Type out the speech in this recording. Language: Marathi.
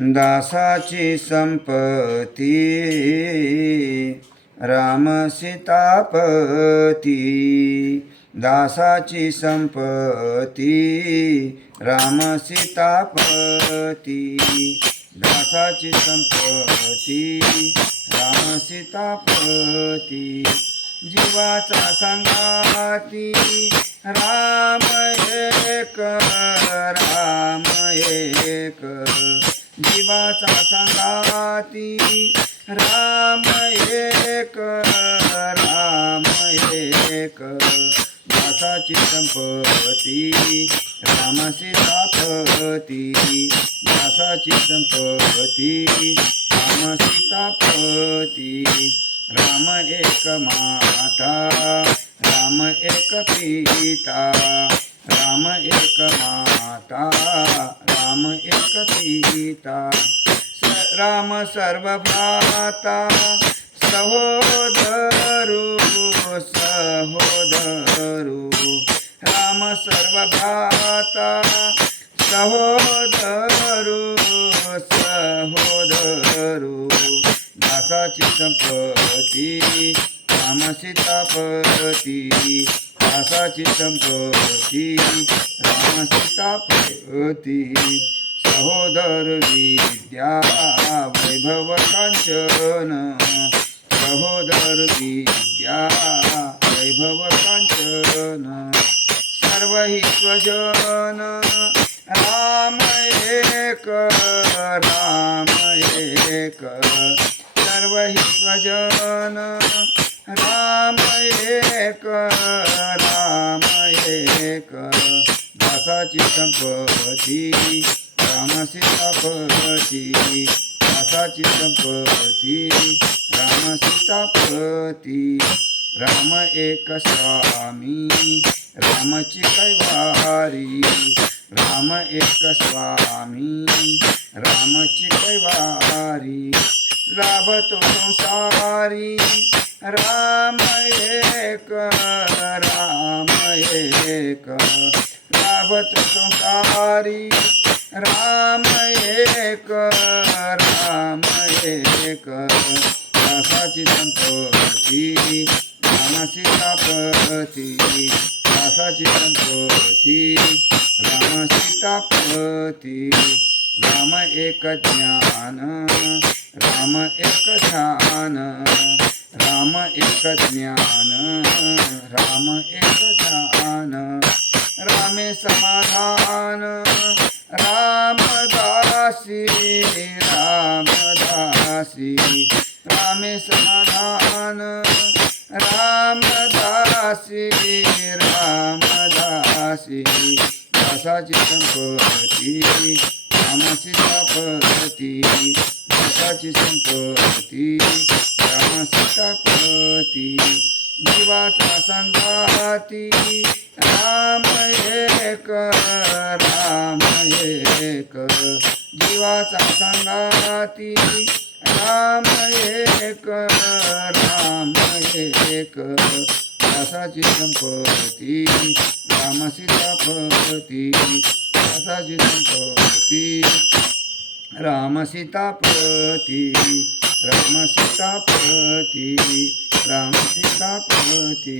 दासाची संपती राम सीतापती. दासाची संपती राम सीतापती. दासाची संपती राम सीतापती. जीवाचा संगाती. राम एक राम एक. जीवाचा संगाती. राम एक राम एक. दासाची संपती रामाशी तापती. दासाची संपती रामाशी तापती. राम एक माता राम एक पिता राम एक माता राम एक पिता। स- राम सर्वभाता सहोदरु सहोदरु। राम सर्वभाता सहोदरु सहोदरू। दासाची संपती राम सीतापती दासाची संपती राम सीतापती सहोदर विद्या वैभव कांचन. सहोदर विद्या वैभव कांचन. सर्व हि स्वजन राम एक राम एक. सर्व स्वजन राम एक राम एक। दासाची संपती राम सीतापती दासाची संपती राम सीतापती राम एक स्वामी रामची कैवारी। राम एक स्वामी रामची कैवारी। लाभतो संसारी. राम एक राम एक. लाभतो संसारी. राम एक राम एक. दासाची संतोषी राम तापती दासाची संतोषी राम तापती राम एक ज्ञान. एक ध्यान राम एक ज्ञान राम एक ध्यान रामे समाधान रामदासी रामदासी रामे समाधान रामदासी रामदासी दासाची संपती राम सीतापती दासाची संपती राम सीतापती जीवाचा संगाती. राम एक राम एक जीवाचा संगाती. राम एक राम एक दासाची संपती राम सीतापती दासाची संपती राम सीतापती राम सीतापती राम सीतापती